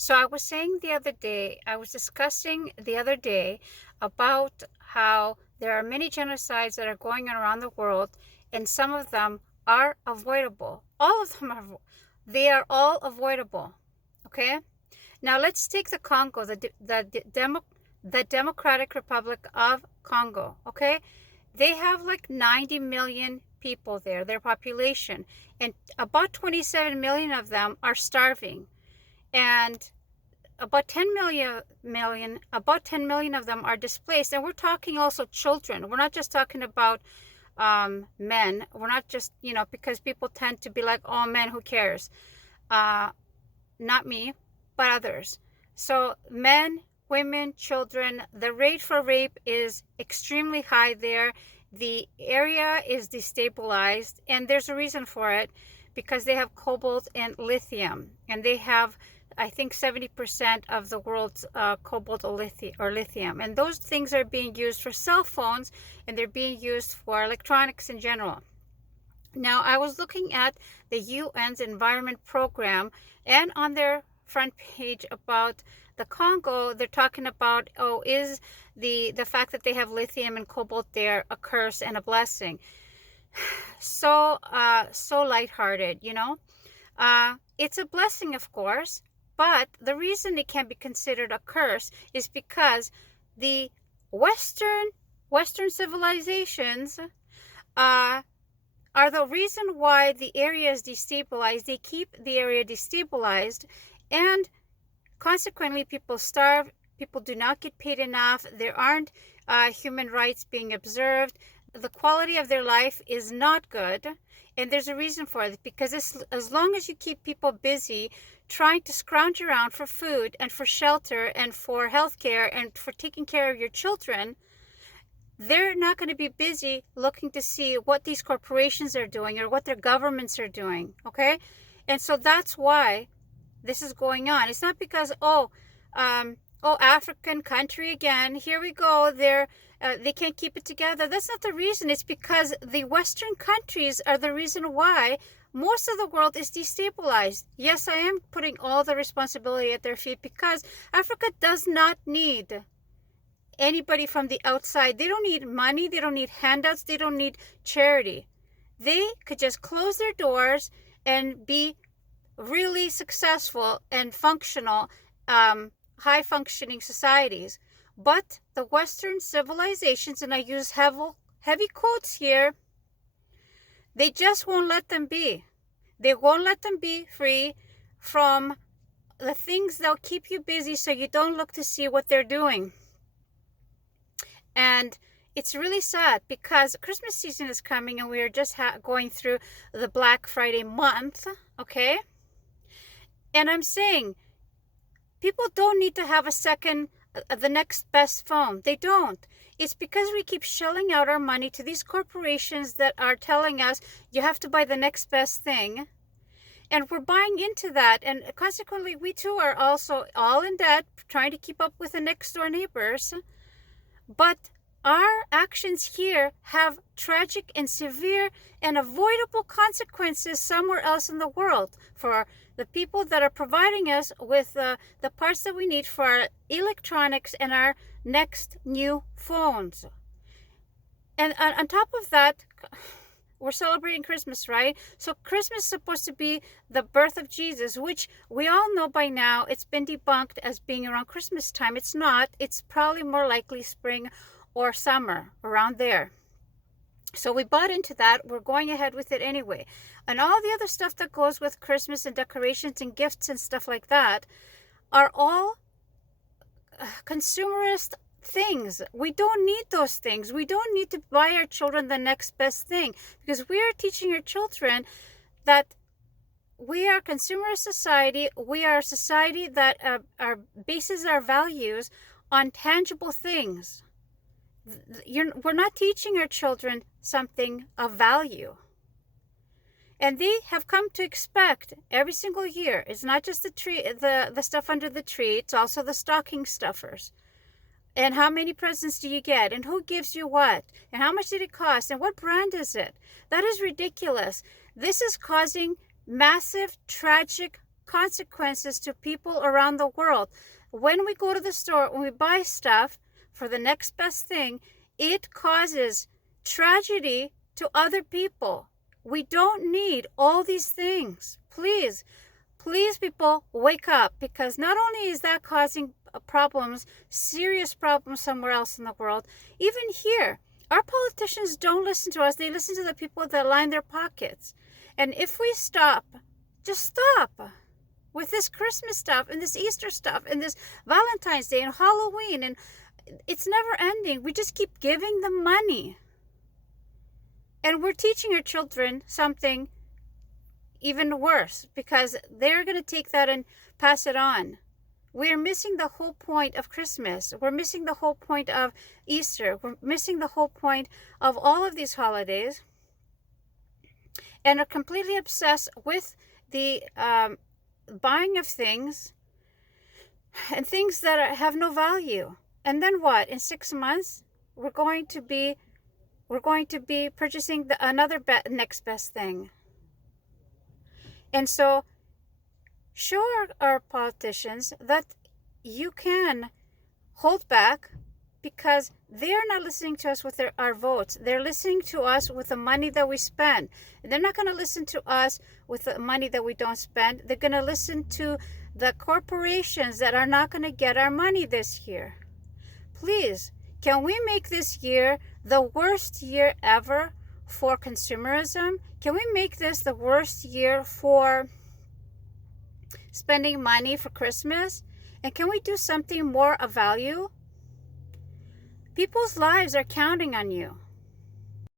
So I was saying the other day, I was discussing the other day about how there are many genocides that are going on around the world, and some of them are avoidable. All of them are, they are all avoidable. Okay? Now let's take the Congo, the Democratic Republic of Congo. Okay? They have like 90 million people there, their population, and about 27 million of them are starving. And about 10 million of them are displaced, and we're talking also children. We're not just talking about men. We're not just, because people tend to be like, oh, men, who cares? Not me, but others. So men, women, children, the rate for rape is extremely high there. The area is destabilized, and there's a reason for it, because they have cobalt and lithium, and they have, I think, 70% of the world's cobalt or lithium. And those things are being used for cell phones, and they're being used for electronics in general. Now, I was looking at the UN's Environment Program, and on their front page about the Congo, they're talking about, is the fact that they have lithium and cobalt there a curse and a blessing? So lighthearted, it's a blessing, of course, but the reason it can be considered a curse is because the Western civilizations are the reason why the area is destabilized. They keep the area destabilized, and consequently, people starve. People do not get paid enough. There aren't human rights being observed. The quality of their life is not good, and there's a reason for it, because as long as you keep people busy trying to scrounge around for food and for shelter and for health care and for taking care of your children, they're not going to be busy looking to see what these corporations are doing or what their governments are doing, okay? And so that's why this is going on. It's not because, African country again, here we go, they can't keep it together. That's not the reason. It's because the Western countries are the reason why most of the world is destabilized. Yes, I am putting all the responsibility at their feet, because Africa does not need anybody from the outside. They don't need money. They don't need handouts. They don't need charity. They could just close their doors and be really successful and functional, high functioning societies. But the Western civilizations, and I use heavy quotes here, they just won't let them be. They won't let them be free from the things that'll keep you busy so you don't look to see what they're doing. And it's really sad, because Christmas season is coming, and we are just going through the Black Friday month, okay? And I'm saying, people don't need to have the next best phone. They don't. It's because we keep shelling out our money to these corporations that are telling us you have to buy the next best thing. And we're buying into that. And consequently, we too are also all in debt, trying to keep up with the next door neighbors. But our actions here have tragic and severe and avoidable consequences somewhere else in the world for the people that are providing us with the parts that we need for our electronics and our next new phones. And on top of that, we're celebrating Christmas, right? So Christmas is supposed to be the birth of Jesus, which we all know by now. It's been debunked as being around Christmas time. It's not. It's probably more likely spring or summer, around there. So we bought into that. We're going ahead with it anyway. And all the other stuff that goes with Christmas and decorations and gifts and stuff like that are all consumerist things. We don't need those things. We don't need to buy our children the next best thing, because we are teaching our children that we are a consumerist society. We are a society that bases our values on tangible things. We're not teaching our children something of value. And they have come to expect every single year. It's not just the tree, the stuff under the tree. It's also the stocking stuffers. And how many presents do you get? And who gives you what? And how much did it cost? And what brand is it? That is ridiculous. This is causing massive, tragic consequences to people around the world. When we go to the store, when we buy stuff for the next best thing, it causes tragedy to other people. We don't need all these things. Please, please, people, wake up, because not only is that causing problems, serious problems somewhere else in the world, even here, our politicians don't listen to us. They listen to the people that line their pockets. And if we stop, just stop with this Christmas stuff and this Easter stuff and this Valentine's Day and Halloween, and it's never ending. We just keep giving them money. And we're teaching our children something even worse, because they're going to take that and pass it on. We're missing the whole point of Christmas. We're missing the whole point of Easter. We're missing the whole point of all of these holidays, and are completely obsessed with the buying of things and things that have no value. And then what? In 6 months, we're going to be purchasing another next best thing. And so show our politicians that you can hold back, because they're not listening to us with our votes. They're listening to us with the money that we spend. And they're not going to listen to us with the money that we don't spend. They're going to listen to the corporations that are not going to get our money this year. Please, can we make this year the worst year ever for consumerism? Can we make this the worst year for spending money for Christmas? And can we do something more of value? People's lives are counting on you.